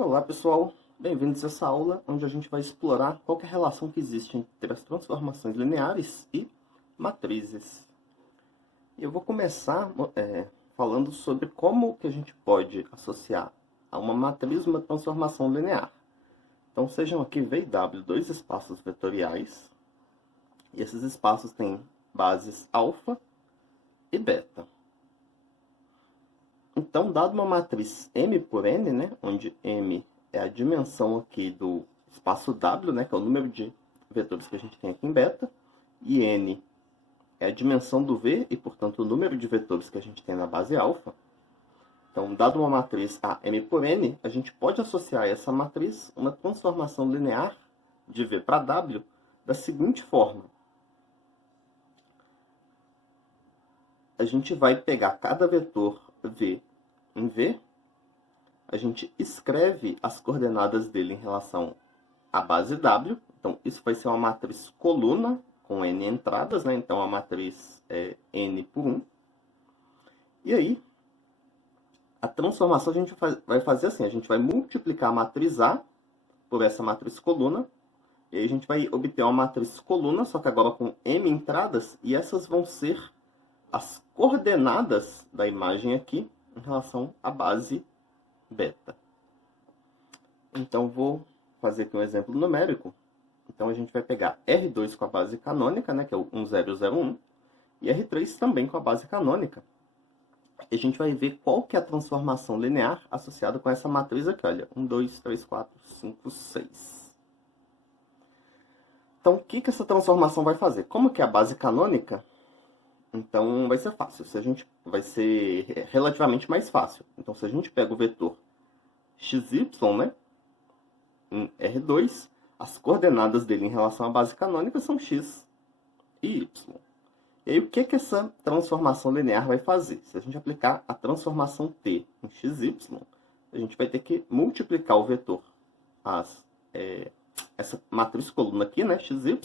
Olá pessoal, bem-vindos a essa aula onde a gente vai explorar qual que é a relação que existe entre as transformações lineares e matrizes. Eu vou começar falando sobre como que a gente pode associar a uma matriz uma transformação linear. Então sejam aqui V e W dois espaços vetoriais, e esses espaços têm bases alfa e beta. Então, dado uma matriz M por N, né, onde M é a dimensão aqui do espaço W, né, que é o número de vetores que a gente tem aqui em beta, e N é a dimensão do V e, portanto, o número de vetores que a gente tem na base alfa. Então, dado uma matriz A M por N, a gente pode associar a essa matriz uma transformação linear de V para W da seguinte forma. A gente vai pegar cada vetor V em V, a gente escreve as coordenadas dele em relação à base W. Então, isso vai ser uma matriz coluna com N entradas, né? Então, a matriz é N por 1. E aí, a transformação a gente vai fazer assim, a gente vai multiplicar a matriz A por essa matriz coluna, e aí a gente vai obter uma matriz coluna, só que agora com M entradas, e essas vão ser as coordenadas da imagem aqui em relação à base beta. Então, vou fazer aqui um exemplo numérico. Então, a gente vai pegar R2 com a base canônica, né, que é o 1001, e R3 também com a base canônica. E a gente vai ver qual que é a transformação linear associada com essa matriz aqui, olha, 1, 2, 3, 4, 5, 6. Então, o que essa transformação vai fazer? Como que é a base canônica? Então, vai ser fácil. Vai ser relativamente mais fácil. Então, se a gente pega o vetor xy, né, em R2, as coordenadas dele em relação à base canônica são x e y. E aí, o que essa transformação linear vai fazer? Se a gente aplicar a transformação t em xy, a gente vai ter que multiplicar o vetor, essa matriz coluna aqui, né, xy,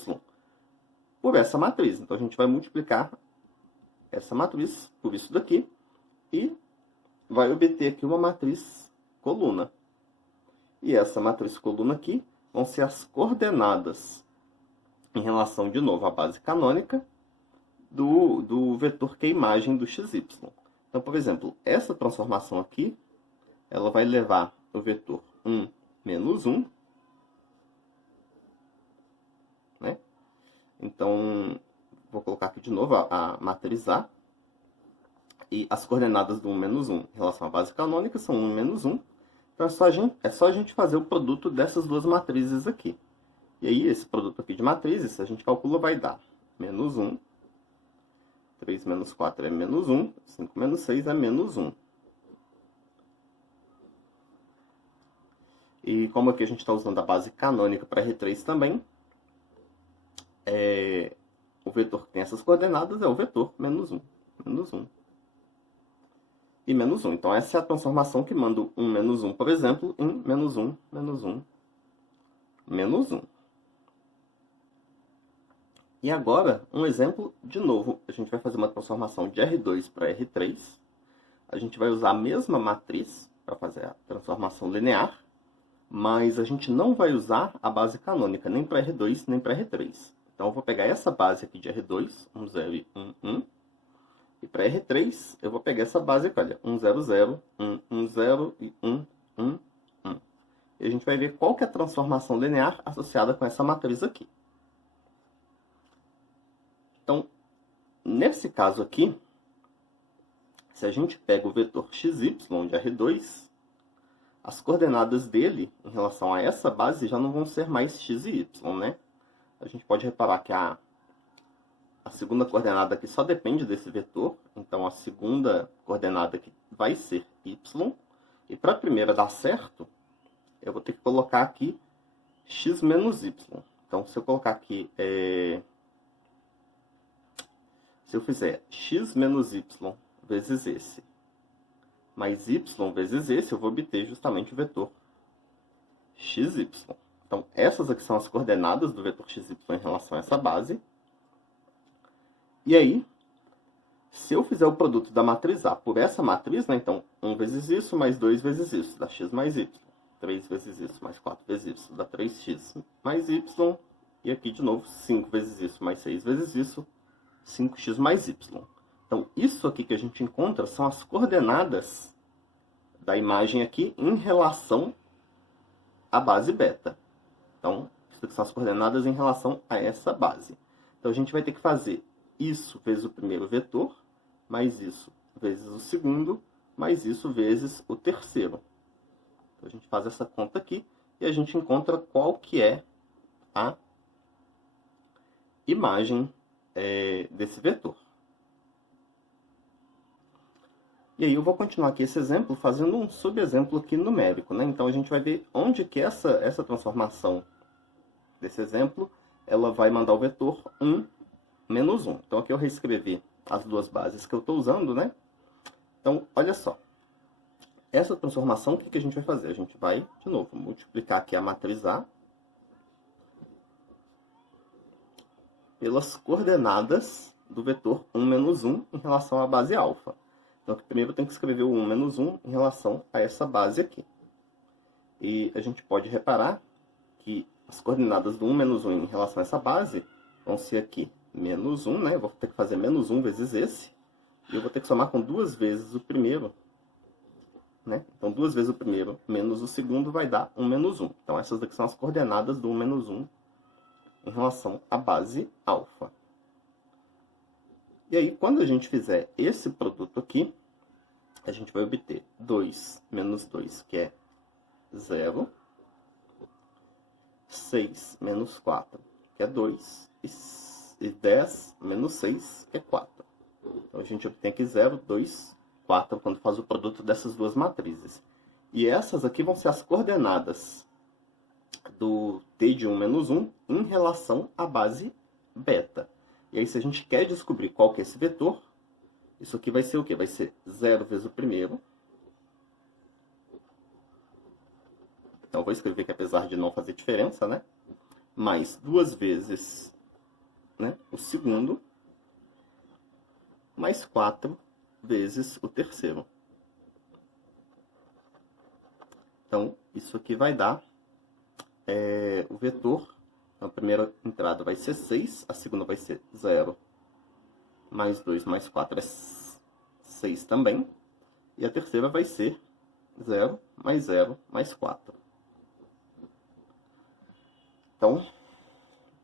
por essa matriz. Então, a gente vai multiplicar essa matriz por isso daqui e vai obter aqui uma matriz coluna. E essa matriz coluna aqui vão ser as coordenadas em relação, de novo, à base canônica do vetor que é a imagem do xy. Então, por exemplo, essa transformação aqui, ela vai levar o vetor 1, menos 1, né? Então, vou colocar aqui de novo a matriz A. E as coordenadas do 1, menos 1 em relação à base canônica são 1 menos 1. Então, é só a gente fazer o produto dessas duas matrizes aqui. E aí, esse produto aqui de matrizes, a gente calcula, vai dar menos 1. 3 menos 4 é menos 1. 5 menos 6 é menos 1. E como aqui a gente está usando a base canônica para R3 também, o vetor que tem essas coordenadas é o vetor menos 1. Menos 1. E menos 1. Então, essa é a transformação que manda 1 menos 1, por exemplo, em menos 1, menos 1, menos 1. E agora, um exemplo, de novo, a gente vai fazer uma transformação de R2 para R3. A gente vai usar a mesma matriz para fazer a transformação linear, mas a gente não vai usar a base canônica, nem para R2, nem para R3. Então, eu vou pegar essa base aqui de R2, 1, 0 e 1, 1. E para R3, eu vou pegar essa base aqui, olha, 1, 0, 0, 1, 1, 0 e 1, 1, 1. E a gente vai ver qual que é a transformação linear associada com essa matriz aqui. Então, nesse caso aqui, se a gente pega o vetor xy de R2, as coordenadas dele em relação a essa base já não vão ser mais x e y, né? A gente pode reparar que a segunda coordenada aqui só depende desse vetor. Então, a segunda coordenada aqui vai ser y. E para a primeira dar certo, eu vou ter que colocar aqui x menos y. Então, se eu colocar aqui... Se eu fizer x menos y vezes esse, mais y vezes esse, eu vou obter justamente o vetor xy. Então, essas aqui são as coordenadas do vetor xy em relação a essa base. E aí, se eu fizer o produto da matriz A por essa matriz, né, então 1 vezes isso mais 2 vezes isso, dá x mais y. 3 vezes isso mais 4 vezes isso dá 3x mais y. E aqui de novo 5 vezes isso mais 6 vezes isso, 5x mais y. Então isso aqui que a gente encontra são as coordenadas da imagem aqui em relação à base beta. Então, isso aqui são as coordenadas em relação a essa base. Então, a gente vai ter que fazer isso vezes o primeiro vetor, mais isso vezes o segundo, mais isso vezes o terceiro. Então, a gente faz essa conta aqui e a gente encontra qual que é a imagem desse vetor. E aí eu vou continuar aqui esse exemplo fazendo um subexemplo aqui numérico, né? Então a gente vai ver onde que essa transformação desse exemplo, ela vai mandar o vetor 1, menos 1. Então aqui eu reescrevi as duas bases que eu estou usando, né? Então, olha só. Essa transformação, o que a gente vai fazer? A gente vai, de novo, multiplicar aqui a matriz A pelas coordenadas do vetor 1, menos 1 em relação à base alfa. Então, primeiro eu tenho que escrever o 1 menos 1 em relação a essa base aqui. E a gente pode reparar que as coordenadas do 1 menos 1 em relação a essa base vão ser aqui menos 1, né? Eu vou ter que fazer menos 1 vezes esse. E eu vou ter que somar com 2 vezes o primeiro, né? Então, 2 vezes o primeiro menos o segundo vai dar 1 menos 1. Então, essas daqui são as coordenadas do 1 menos 1 em relação à base alfa. E aí, quando a gente fizer esse produto aqui, a gente vai obter 2 menos 2, que é 0. 6 menos 4, que é 2. E 10 menos 6, que é 4. Então, a gente obtém aqui 0, 2, 4, quando faz o produto dessas duas matrizes. E essas aqui vão ser as coordenadas do t de 1 menos 1 em relação à base beta. E aí, se a gente quer descobrir qual que é esse vetor, isso aqui vai ser o quê? Vai ser 0 vezes o primeiro. Então, eu vou escrever que apesar de não fazer diferença, né? Mais 2 vezes, né, o segundo, mais 4 vezes o terceiro. Então, isso aqui vai dar o vetor. Então, a primeira entrada vai ser 6, a segunda vai ser 0, mais 2 mais 4 é 6 também. E a terceira vai ser 0 mais 4. Então,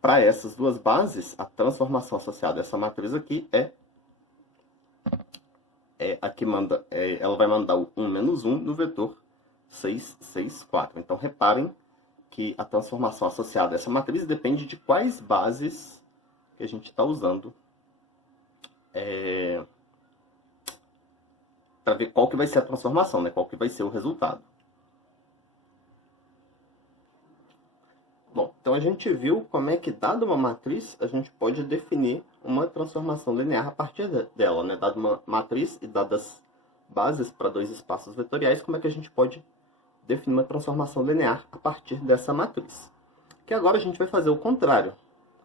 para essas duas bases, a transformação associada a essa matriz aqui é a que manda, ela vai mandar o 1 menos 1 no vetor 6, 6, 4. Então, reparem que a transformação associada a essa matriz depende de quais bases que a gente está usando para ver qual que vai ser a transformação, né? Qual que vai ser o resultado. Bom, então a gente viu como é que, dada uma matriz, a gente pode definir uma transformação linear a partir dela, né? Dada uma matriz e dadas bases para dois espaços vetoriais, como é que a gente pode definir uma transformação linear a partir dessa matriz. Que agora a gente vai fazer o contrário.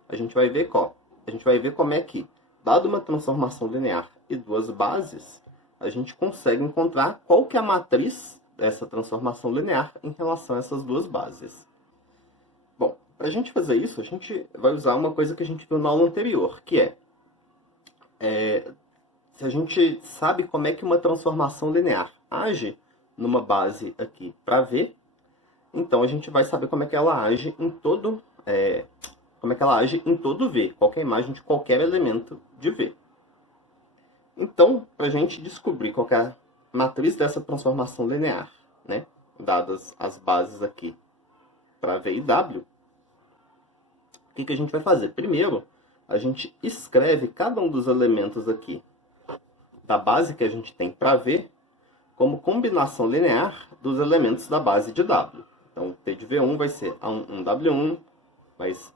A gente vai ver como é que, dado uma transformação linear e duas bases, a gente consegue encontrar qual que é a matriz dessa transformação linear em relação a essas duas bases. Bom, para a gente fazer isso, a gente vai usar uma coisa que a gente viu na aula anterior, que se a gente sabe como é que uma transformação linear age numa base aqui para V, então a gente vai saber como é que ela age em todo V, qualquer imagem de qualquer elemento de V. Então, para a gente descobrir qual que é a matriz dessa transformação linear, né, dadas as bases aqui para V e W, o que a gente vai fazer? Primeiro, a gente escreve cada um dos elementos aqui da base que a gente tem para V como combinação linear dos elementos da base de W. Então, o T de V1 vai ser A1, mais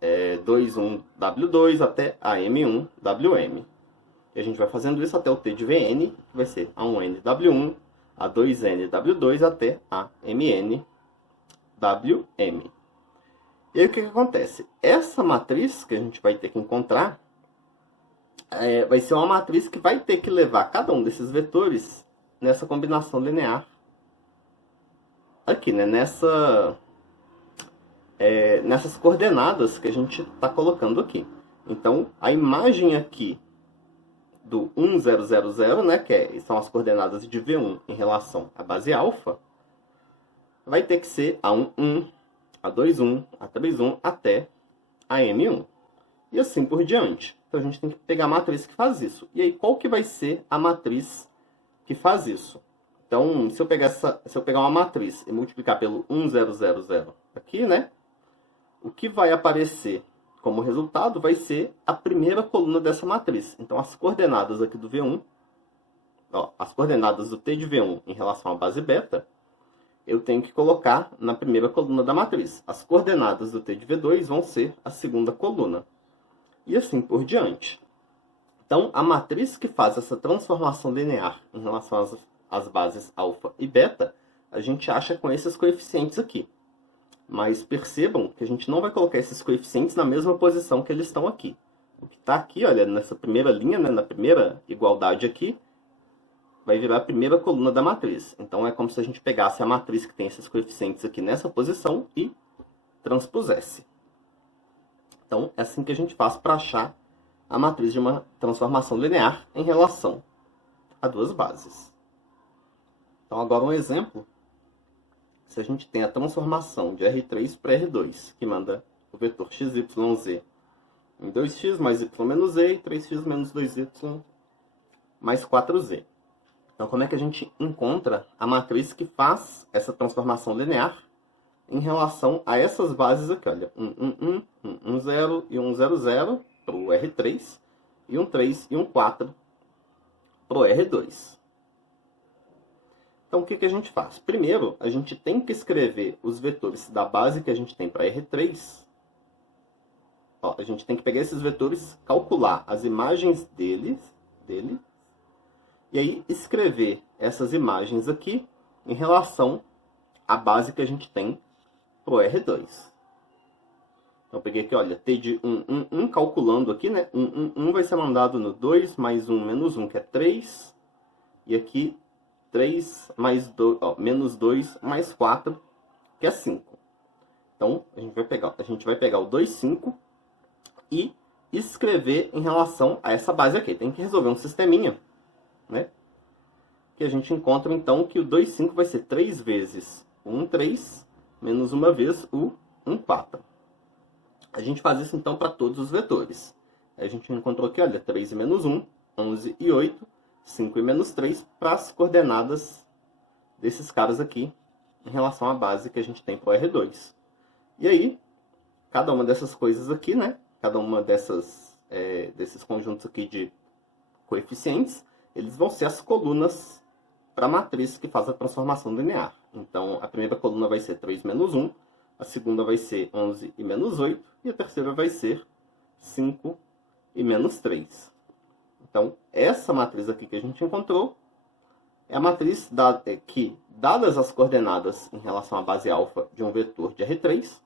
A21W2 até AM1WM. E a gente vai fazendo isso até o T de Vn, que vai ser A1NW1, A2NW2 até AMNWM. E aí o que acontece? Essa matriz que a gente vai ter que encontrar vai ser uma matriz que vai ter que levar cada um desses vetores nessa combinação linear aqui, né, nessas coordenadas que a gente está colocando aqui. Então, a imagem aqui do 1000, né, são as coordenadas de V1 em relação à base alfa, vai ter que ser A11, A21, A31 até a M1. E assim por diante. Então a gente tem que pegar a matriz que faz isso. E aí, qual que vai ser a matriz que faz isso? Então, se eu pegar uma matriz e multiplicar pelo 1000 aqui, né? O que vai aparecer como resultado vai ser a primeira coluna dessa matriz. Então, as coordenadas aqui do V1, ó, as coordenadas do T de V1 em relação à base beta, eu tenho que colocar na primeira coluna da matriz. As coordenadas do T de V2 vão ser a segunda coluna. E assim por diante. Então, a matriz que faz essa transformação linear em relação às bases alfa e beta, a gente acha com esses coeficientes aqui. Mas percebam que a gente não vai colocar esses coeficientes na mesma posição que eles estão aqui. O que está aqui, olha, nessa primeira linha, né, na primeira igualdade aqui, vai virar a primeira coluna da matriz. Então, é como se a gente pegasse a matriz que tem esses coeficientes aqui nessa posição e transpusesse. Então, é assim que a gente faz para achar a matriz de uma transformação linear em relação a duas bases. Então, agora um exemplo. Se a gente tem a transformação de R3 para R2, que manda o vetor xyz em 2x mais y menos z e 3x menos 2y mais 4z. Então, como é que a gente encontra a matriz que faz essa transformação linear em relação a essas bases aqui, olha, 0 e 0 para o R3, e 3 e 4 para o R2. Então, o que a gente faz? Primeiro, a gente tem que escrever os vetores da base que a gente tem para R3. Ó, a gente tem que pegar esses vetores, calcular as imagens dele, e aí escrever essas imagens aqui em relação à base que a gente tem para o R2. Então, eu peguei aqui, olha, T de 1, calculando aqui, né? 1 vai ser mandado no 2 mais 1 menos 1, que é 3. E aqui, 3 mais 2, ó, menos 2 mais 4, que é 5. Então, a gente vai pegar o 2, 5 e escrever em relação a essa base aqui. Tem que resolver um sisteminha, né? Que a gente encontra, então, que o 2, 5 vai ser 3 vezes o 1, 3, menos uma vez o 1, 4. A gente faz isso, então, para todos os vetores. A gente encontrou aqui, olha, 3 e menos 1, 11 e 8, 5 e menos 3, para as coordenadas desses caras aqui, em relação à base que a gente tem para o R2. E aí, cada uma dessas coisas aqui, né? Cada uma desses conjuntos aqui de coeficientes, eles vão ser as colunas para a matriz que faz a transformação linear. Então, a primeira coluna vai ser 3 menos 1, a segunda vai ser 11 e menos 8, e a terceira vai ser 5 e menos 3. Então, essa matriz aqui que a gente encontrou é a matriz que, dadas as coordenadas em relação à base alfa de um vetor de R3,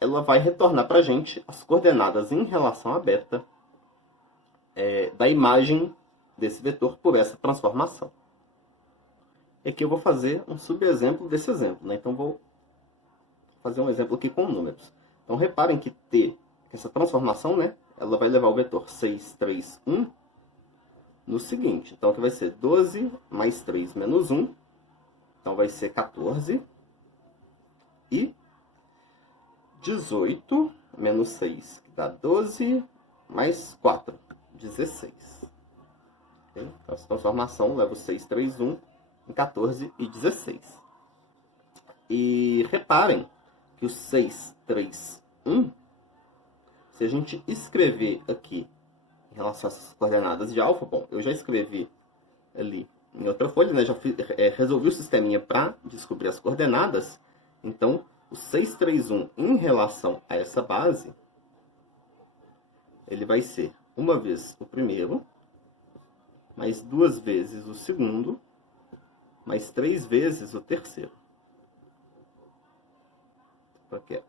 ela vai retornar para a gente as coordenadas em relação à beta da imagem desse vetor por essa transformação. E aqui eu vou fazer um subexemplo desse exemplo, né? Então, vou fazer um exemplo aqui com números. Então, reparem que essa transformação, né? Ela vai levar o vetor 6, 3, 1 no seguinte. Então, aqui vai ser 12 mais 3 menos 1. Então, vai ser 14. E 18 menos 6, que dá 12, mais 4, 16. Okay? Então, essa transformação leva o 6, 3, 1 em 14 e 16. E reparem que o 6, 3, 1, se a gente escrever aqui em relação a essas coordenadas de alfa, bom, eu já escrevi ali em outra folha, né? Já resolvi o sisteminha para descobrir as coordenadas. Então, o 6, 3, 1 em relação a essa base, ele vai ser uma vez o primeiro, mais 2 vezes o segundo, mais 3 vezes o terceiro. Aqui é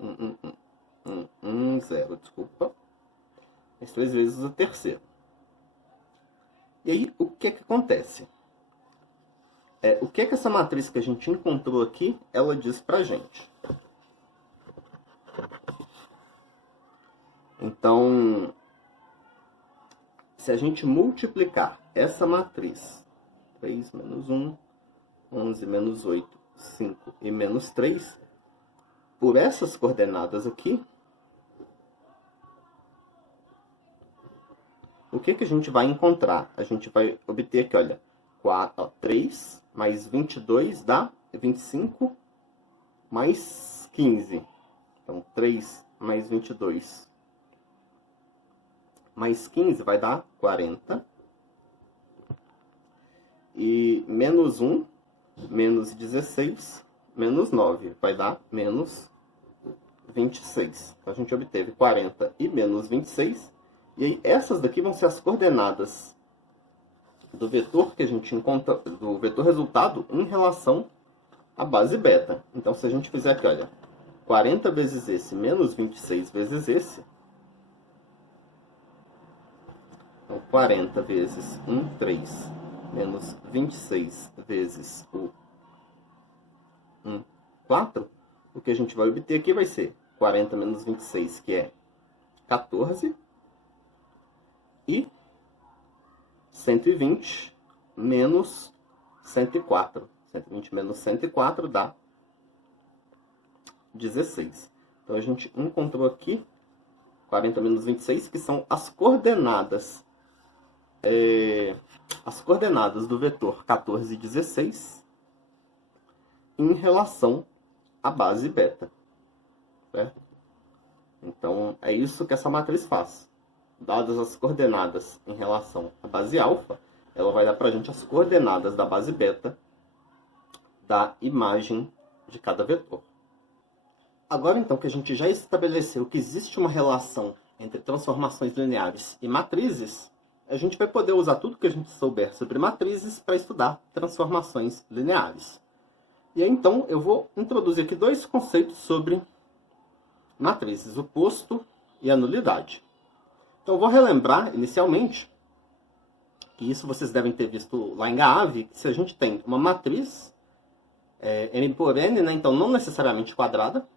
0, desculpa. Mais 3 vezes o terceiro. E aí, o que acontece? o que essa matriz que a gente encontrou aqui, ela diz pra gente. Então, se a gente multiplicar essa matriz, 3 menos 1, 11 menos 8, 5 e menos 3, por essas coordenadas aqui, o que a gente vai encontrar? A gente vai obter aqui, olha, 3 mais 22 dá 25 mais 15. Então, 3 mais 22 mais 15 vai dar 40. E menos 1, menos 16, menos 9 vai dar menos 26. Então, a gente obteve 40 e menos 26. E aí, essas daqui vão ser as coordenadas do vetor que a gente encontra, do vetor resultado em relação à base beta. Então, se a gente fizer aqui, olha, 40 vezes esse menos 26 vezes esse, então 40 vezes 1, 3, menos 26 vezes o 1, 4, o que a gente vai obter aqui vai ser 40 menos 26, que é 14, e 120 menos 104. 120 menos 104 dá 16. Então, a gente encontrou aqui 40 menos 26, que são as coordenadas do vetor 14 e 16 em relação à base beta. Certo? Então, é isso que essa matriz faz. Dadas as coordenadas em relação à base alfa, ela vai dar para a gente as coordenadas da base beta da imagem de cada vetor. Agora, então, que a gente já estabeleceu que existe uma relação entre transformações lineares e matrizes, a gente vai poder usar tudo que a gente souber sobre matrizes para estudar transformações lineares. E aí, então, eu vou introduzir aqui dois conceitos sobre matrizes, o posto e a nulidade. Então, eu vou relembrar, inicialmente, que isso vocês devem ter visto lá em GAAV, que se a gente tem uma matriz n por n, né, então não necessariamente quadrada,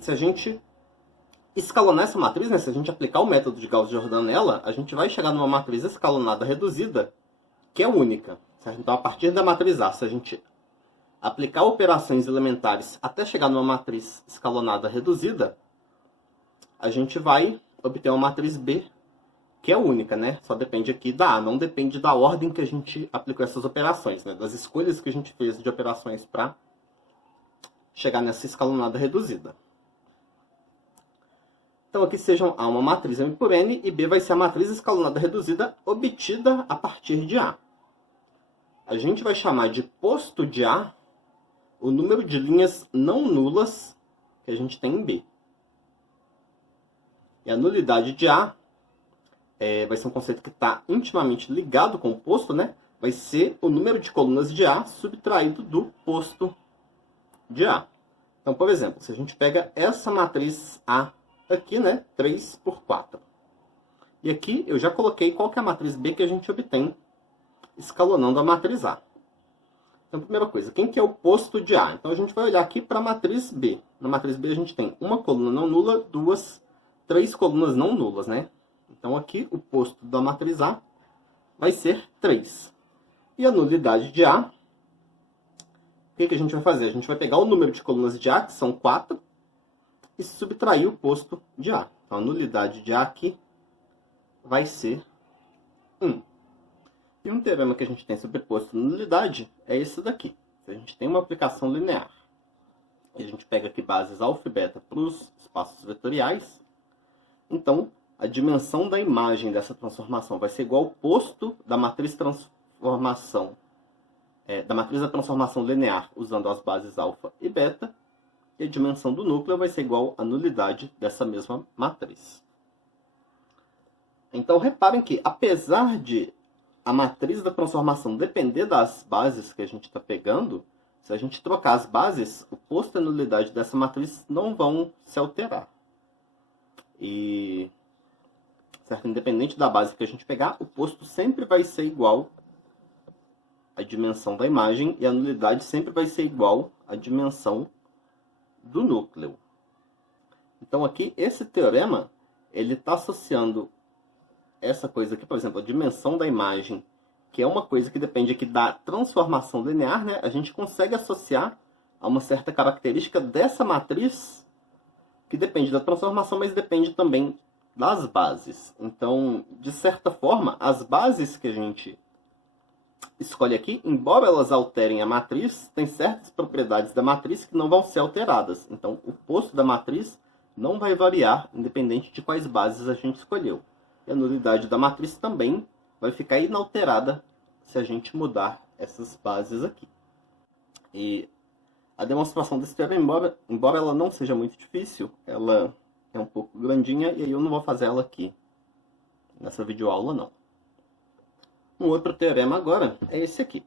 se a gente escalonar essa matriz, né, se a gente aplicar o método de Gauss-Jordan nela, a gente vai chegar numa matriz escalonada reduzida, que é única. Certo? Então, a partir da matriz A, se a gente aplicar operações elementares até chegar numa matriz escalonada reduzida, a gente vai obter uma matriz B, que é única, né? Só depende aqui da A, não depende da ordem que a gente aplicou essas operações, né? Das escolhas que a gente fez de operações para chegar nessa escalonada reduzida. Então, aqui sejam A uma matriz M por N e B vai ser a matriz escalonada reduzida obtida a partir de A. A gente vai chamar de posto de A o número de linhas não nulas que a gente tem em B. E a nulidade de A vai ser um conceito que está intimamente ligado com o posto, né? Vai ser o número de colunas de A subtraído do posto de A. Então, por exemplo, se a gente pega essa matriz A aqui, né? 3 por 4. E aqui eu já coloquei qual que é a matriz B que a gente obtém escalonando a matriz A. Então, primeira coisa, quem que é o posto de A? Então, a gente vai olhar aqui para a matriz B. Na matriz B a gente tem uma coluna não nula, três colunas não nulas, né? Então, aqui o posto da matriz A vai ser 3. E a nulidade de A, o que a gente vai fazer? A gente vai pegar o número de colunas de A, que são 4, e subtrair o posto de A. Então, a nulidade de A aqui vai ser 1. E um teorema que a gente tem sobre posto e nulidade é esse daqui. Se a gente tem uma aplicação linear, e a gente pega aqui bases alfa e beta para os espaços vetoriais, então, a dimensão da imagem dessa transformação vai ser igual ao posto da matriz da transformação linear usando as bases alfa e beta, e a dimensão do núcleo vai ser igual à nulidade dessa mesma matriz. Então, reparem que, apesar de a matriz da transformação depender das bases que a gente está pegando, se a gente trocar as bases, o posto e a nulidade dessa matriz não vão se alterar. Certo? Independente da base que a gente pegar, o posto sempre vai ser igual a dimensão da imagem e a nulidade sempre vai ser igual à dimensão do núcleo. Então aqui, esse teorema, ele está associando essa coisa aqui, por exemplo, a dimensão da imagem, que é uma coisa que depende aqui da transformação linear, né? A gente consegue associar a uma certa característica dessa matriz, que depende da transformação, mas depende também das bases. Então, de certa forma, as bases que a gente escolhe aqui, embora elas alterem a matriz, tem certas propriedades da matriz que não vão ser alteradas. Então, o posto da matriz não vai variar, independente de quais bases a gente escolheu. E a nulidade da matriz também vai ficar inalterada se a gente mudar essas bases aqui. E a demonstração desse teorema, embora ela não seja muito difícil, ela é um pouco grandinha e aí eu não vou fazer ela aqui nessa videoaula não. Um outro teorema agora é esse aqui.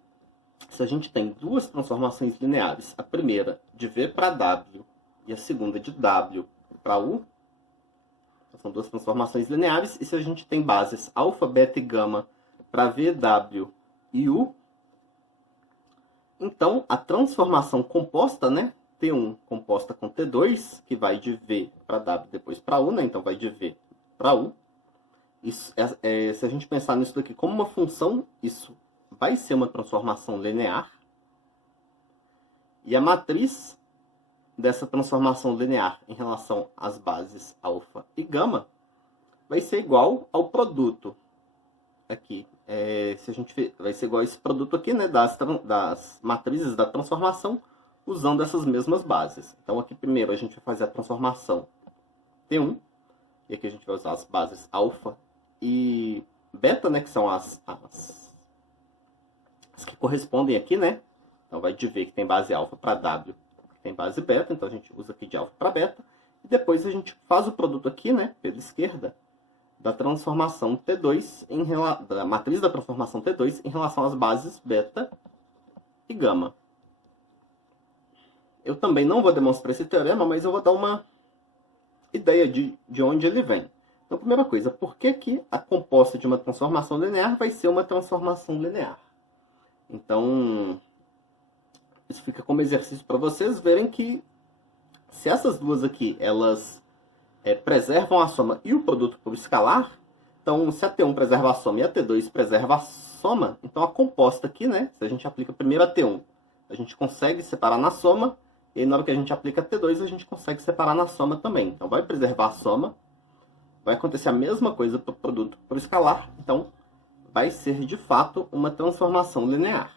Se a gente tem duas transformações lineares, a primeira de V para W e a segunda de W para U, são duas transformações lineares, e se a gente tem bases alfa, beta e gama para V, W e U, então a transformação composta, né, T1 composta com T2, que vai de V para W depois para U, né, então vai de V para U. Isso, se a gente pensar nisso daqui como uma função, isso vai ser uma transformação linear. E a matriz dessa transformação linear em relação às bases alfa e gama vai ser igual ao produto aqui. Se a gente vai ser igual a esse produto aqui, né, das matrizes da transformação usando essas mesmas bases. Então aqui primeiro a gente vai fazer a transformação T1 e aqui a gente vai usar as bases alfa e beta, né, que são as que correspondem aqui, né? Então vai de V que tem base alfa para W tem base beta, então a gente usa aqui de alfa para beta, e depois a gente faz o produto aqui, né, pela esquerda, da transformação T2, da matriz da transformação T2 em relação às bases beta e gama. Eu também não vou demonstrar esse teorema, mas eu vou dar uma ideia de onde ele vem. Então, primeira coisa, por que a composta de uma transformação linear vai ser uma transformação linear? Então, isso fica como exercício para vocês verem que se essas duas aqui, elas preservam a soma e o produto por escalar, então se a T1 preserva a soma e a T2 preserva a soma, então a composta aqui, né, se a gente aplica primeiro a T1, a gente consegue separar na soma, e aí na hora que a gente aplica a T2, a gente consegue separar na soma também. Então vai preservar a soma, vai acontecer a mesma coisa para o produto por escalar, então vai ser de fato uma transformação linear.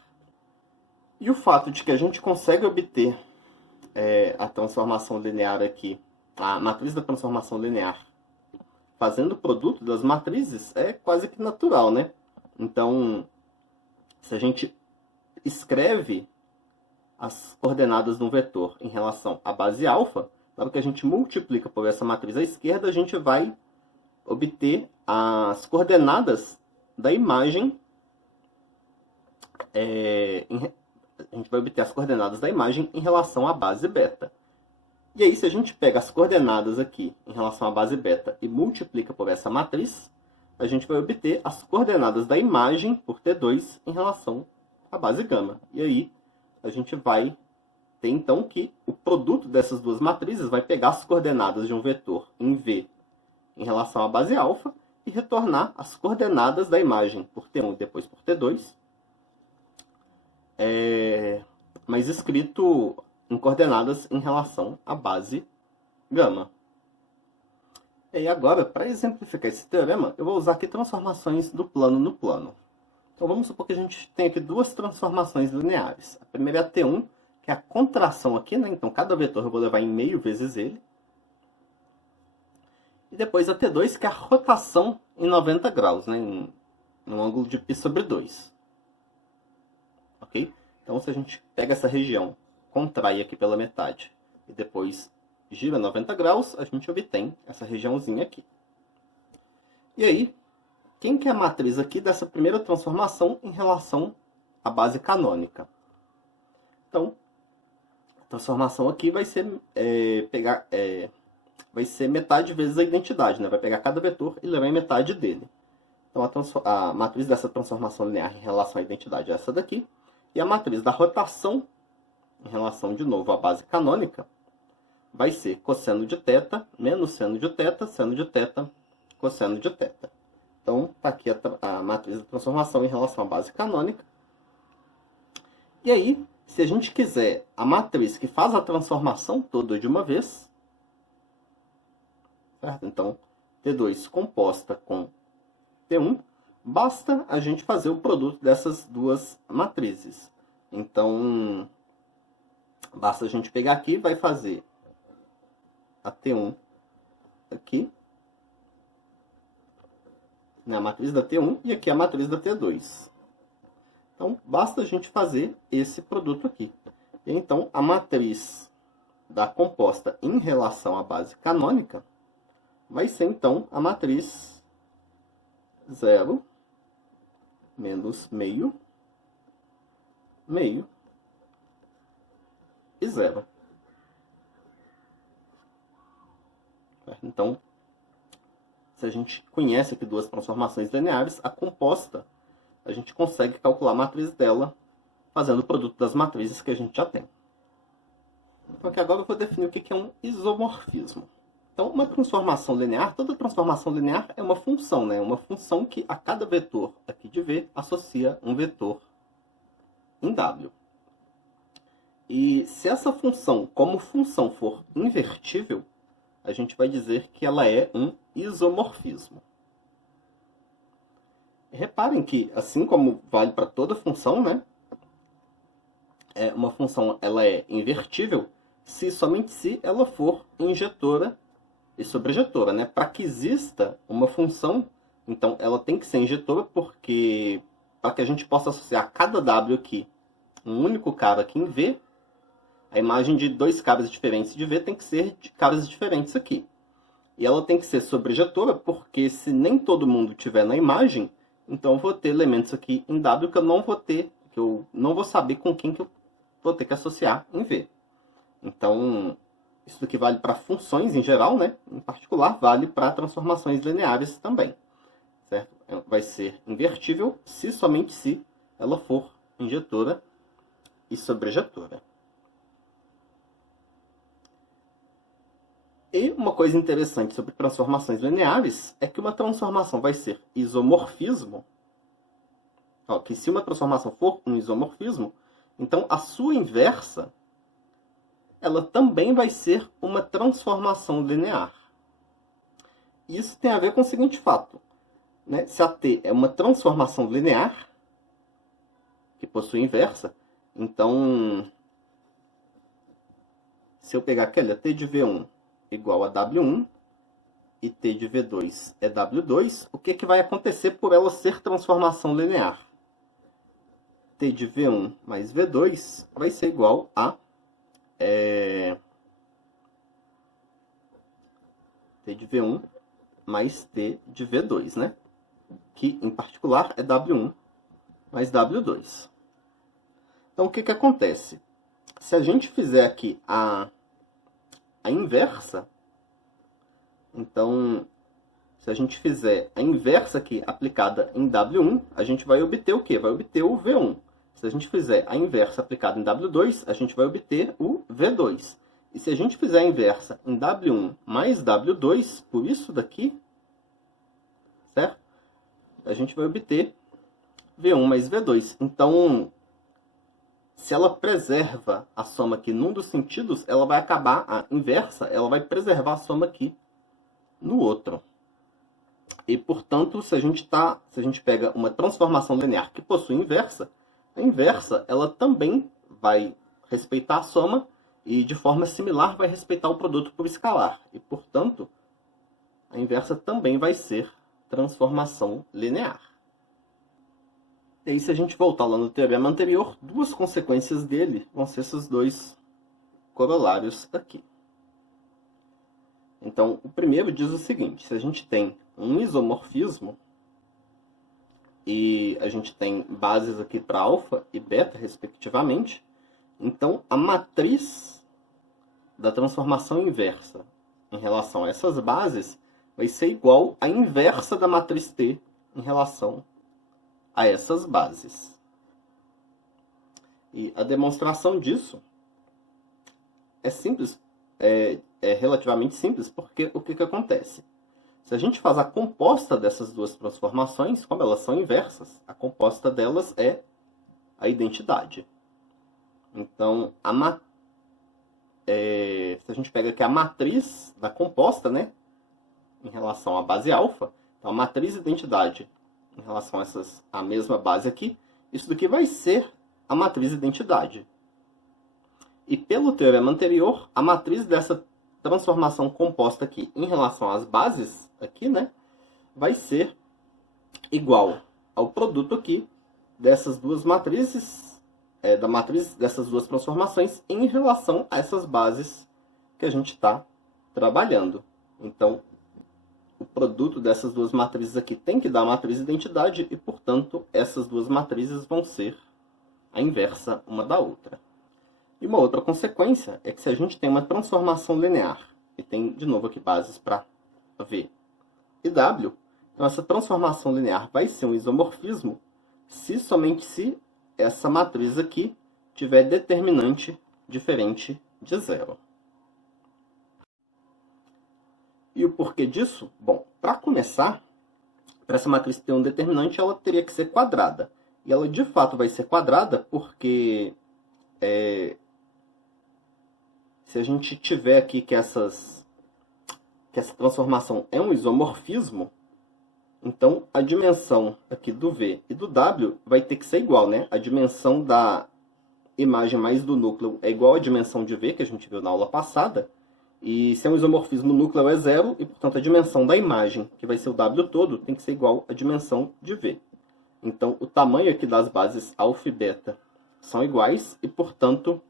E o fato de que a gente consegue obter a transformação linear aqui, a matriz da transformação linear, fazendo o produto das matrizes, é quase que natural, né? Então, se a gente escreve as coordenadas de um vetor em relação à base alfa, na hora que a gente multiplica por essa matriz à esquerda, a gente vai obter as coordenadas da imagem a gente vai obter as coordenadas da imagem em relação à base beta. E aí, se a gente pega as coordenadas aqui em relação à base beta e multiplica por essa matriz, a gente vai obter as coordenadas da imagem por T2 em relação à base gama. E aí, a gente vai ter então que o produto dessas duas matrizes vai pegar as coordenadas de um vetor em V em relação à base alfa e retornar as coordenadas da imagem por T1 e depois por T2, mas escrito em coordenadas em relação à base gama. E agora, para exemplificar esse teorema, eu vou usar aqui transformações do plano no plano. Então vamos supor que a gente tem aqui duas transformações lineares. A primeira é a T1, que é a contração aqui, né? Então cada vetor eu vou levar em meio vezes ele. E depois a T2, que é a rotação em 90 graus, né? Em um ângulo de π sobre 2. Ok? Então, se a gente pega essa região, contrai aqui pela metade e depois gira 90 graus, a gente obtém essa regiãozinha aqui. E aí, quem que é a matriz aqui dessa primeira transformação em relação à base canônica? Então, a transformação aqui vai ser vai ser metade vezes a identidade, né? Vai pegar cada vetor e levar em metade dele. Então, a matriz dessa transformação linear em relação à identidade é essa daqui. E a matriz da rotação, em relação de novo à base canônica, vai ser cosseno de θ menos seno de θ, seno de θ, cosseno de θ. Então, está aqui a matriz da transformação em relação à base canônica. E aí, se a gente quiser a matriz que faz a transformação toda de uma vez, certo? Então, T2 composta com T1, basta a gente fazer o produto dessas duas matrizes. Então, basta a gente pegar aqui, vai fazer a T1 aqui, né, a matriz da T1, e aqui a matriz da T2. Então, basta a gente fazer esse produto aqui. E, então, a matriz da composta em relação à base canônica vai ser, então, a matriz 0 menos meio, meio e 0. Então, se a gente conhece aqui duas transformações lineares, a composta, a gente consegue calcular a matriz dela fazendo o produto das matrizes que a gente já tem. Então, aqui agora eu vou definir o que é um isomorfismo. Então, uma transformação linear, toda transformação linear é uma função, né? Uma função que a cada vetor aqui de V associa um vetor em W. E se essa função, como função, for invertível, a gente vai dizer que ela é um isomorfismo. Reparem que, assim como vale para toda função, né? Uma função ela é invertível somente se ela for injetora e sobrejetora, né? Para que exista uma função, então ela tem que ser injetora, porque para que a gente possa associar cada W aqui, um único cara aqui em V, a imagem de dois caras diferentes de V tem que ser de caras diferentes aqui. E ela tem que ser sobrejetora, porque se nem todo mundo tiver na imagem, então eu vou ter elementos aqui em W que eu não vou ter, que eu não vou saber com quem que eu vou ter que associar em V. Então, isso aqui vale para funções em geral, né? Em particular, vale para transformações lineares também. Certo? Vai ser invertível somente se ela for injetora e sobrejetora. E uma coisa interessante sobre transformações lineares é que uma transformação vai ser isomorfismo. Que se uma transformação for um isomorfismo, então a sua inversa ela também vai ser uma transformação linear. Isso tem a ver com o seguinte fato, né? Se a T é uma transformação linear, que possui inversa, então, se eu pegar aquela T de V1 igual a W1, e T de V2 é W2, o que vai acontecer por ela ser transformação linear? T de V1 mais V2 vai ser igual a T de V1 mais T de V2, né? Que, em particular, é W1 mais W2. Então, o que acontece? Se a gente fizer aqui a inversa, então, se a gente fizer a inversa aqui aplicada em W1, a gente vai obter o quê? Vai obter o V1. Se a gente fizer a inversa aplicada em W2, a gente vai obter o V2. E se a gente fizer a inversa em W1 mais W2, por isso daqui, certo? A gente vai obter V1 mais V2. Então, se ela preserva a soma aqui num dos sentidos, ela vai acabar, a inversa, ela vai preservar a soma aqui no outro. E, portanto, se a gente pega uma transformação linear que possui inversa, a inversa ela também vai respeitar a soma e, de forma similar, vai respeitar o produto por escalar. E, portanto, a inversa também vai ser transformação linear. E aí, se a gente voltar lá no teorema anterior, duas consequências dele vão ser esses dois corolários aqui. Então, o primeiro diz o seguinte: se a gente tem um isomorfismo, e a gente tem bases aqui para alfa e beta, respectivamente, então a matriz da transformação inversa em relação a essas bases vai ser igual à inversa da matriz T em relação a essas bases. E a demonstração disso é simples, é relativamente simples, porque o que acontece? Se a gente faz a composta dessas duas transformações, como elas são inversas, a composta delas é a identidade. Então, se a gente pega aqui a matriz da composta, né, em relação à base alfa, então a matriz identidade em relação a mesma base aqui, isso daqui vai ser a matriz identidade. E pelo teorema anterior, a matriz dessa transformação composta aqui em relação às bases aqui, né, vai ser igual ao produto aqui dessas duas matrizes, da matriz dessas duas transformações em relação a essas bases que a gente está trabalhando. Então, o produto dessas duas matrizes aqui tem que dar a matriz identidade e, portanto, essas duas matrizes vão ser a inversa uma da outra. E uma outra consequência é que se a gente tem uma transformação linear e tem, de novo, aqui bases para V e W, então essa transformação linear vai ser um isomorfismo somente se essa matriz aqui tiver determinante diferente de zero. E o porquê disso? Bom, para começar, para essa matriz ter um determinante, ela teria que ser quadrada. E ela, de fato, vai ser quadrada porque se a gente tiver aqui que essa transformação é um isomorfismo, então a dimensão aqui do V e do W vai ter que ser igual, né? A dimensão da imagem mais do núcleo é igual à dimensão de V, que a gente viu na aula passada. E se é um isomorfismo, o núcleo é zero, e portanto a dimensão da imagem, que vai ser o W todo, tem que ser igual à dimensão de V. Então o tamanho aqui das bases alfa e beta são iguais, e portanto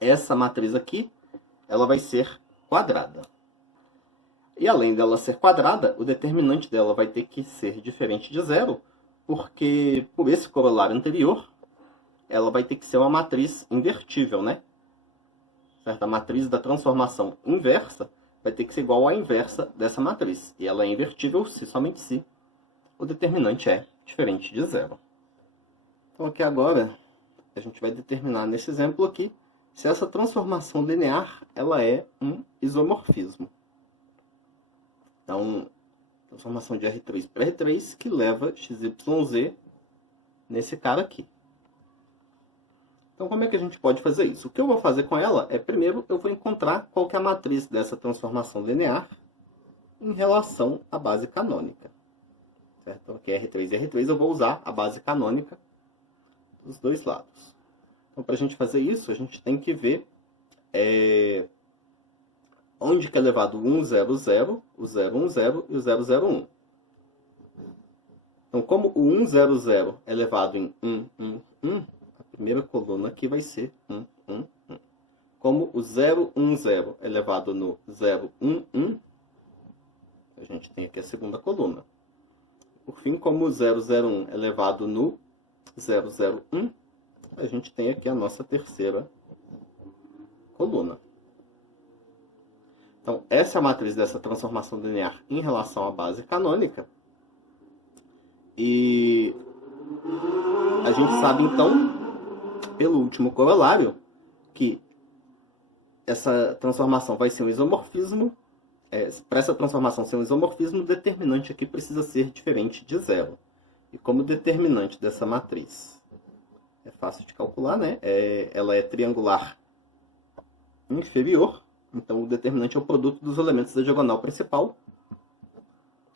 essa matriz aqui ela vai ser quadrada. E além dela ser quadrada, o determinante dela vai ter que ser diferente de zero, porque por esse corolário anterior, ela vai ter que ser uma matriz invertível, né? Certo? A matriz da transformação inversa vai ter que ser igual à inversa dessa matriz. E ela é invertível se, somente se, o determinante é diferente de zero. Então aqui agora, a gente vai determinar nesse exemplo aqui, se essa transformação linear ela é um isomorfismo. Então, transformação de R3 para R3 que leva XYZ nesse cara aqui. Então, como é que a gente pode fazer isso? O que eu vou fazer com ela é, primeiro, eu vou encontrar qual que é a matriz dessa transformação linear em relação à base canônica. Certo? Então, aqui é R3 e R3, eu vou usar a base canônica dos dois lados. Então, para a gente fazer isso, a gente tem que ver onde que é levado o 1, 0, 0, o 0, 1, 0 e o 0, 0, 1. Então, como o 1, 0, 0 é levado em 1, 1, 1, a primeira coluna aqui vai ser 1, 1, 1. Como o 0, 1, 0 é levado no 0, 1, 1, a gente tem aqui a segunda coluna. Por fim, como o 0, 0, 1 é levado no 0, 0, 1, a gente tem aqui a nossa terceira coluna. Então, essa é a matriz dessa transformação linear em relação à base canônica. E a gente sabe, então, pelo último corolário, que essa transformação vai ser um isomorfismo. Para essa transformação ser um isomorfismo, o determinante aqui precisa ser diferente de zero. E como o determinante dessa matriz é fácil de calcular, né? Ela é triangular inferior. Então, o determinante é o produto dos elementos da diagonal principal.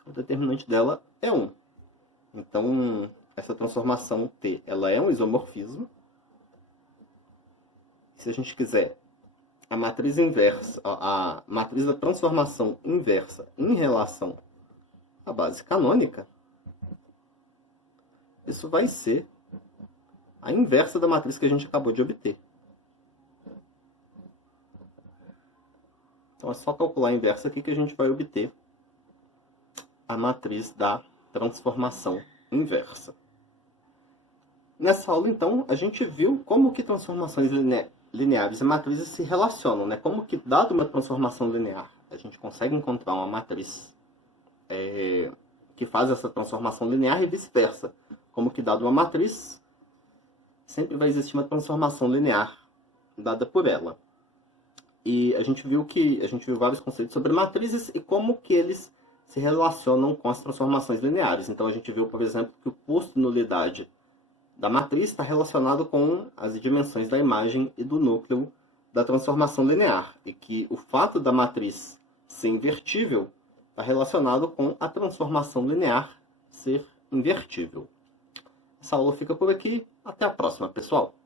O determinante dela é 1. Então, essa transformação T ela é um isomorfismo. Se a gente quiser a matriz inversa, a matriz da transformação inversa em relação à base canônica, isso vai ser a inversa da matriz que a gente acabou de obter. Então é só calcular a inversa aqui que a gente vai obter a matriz da transformação inversa. Nessa aula, então, a gente viu como que transformações lineares e matrizes se relacionam, né? Como que, dado uma transformação linear, a gente consegue encontrar uma matriz que faz essa transformação linear e vice-versa. Como que, dado uma matriz, sempre vai existir uma transformação linear dada por ela. E a gente viu vários conceitos sobre matrizes e como que eles se relacionam com as transformações lineares. Então a gente viu, por exemplo, que o posto nulidade da matriz está relacionado com as dimensões da imagem e do núcleo da transformação linear, e que o fato da matriz ser invertível está relacionado com a transformação linear ser invertível. Essa aula fica por aqui. Até a próxima, pessoal!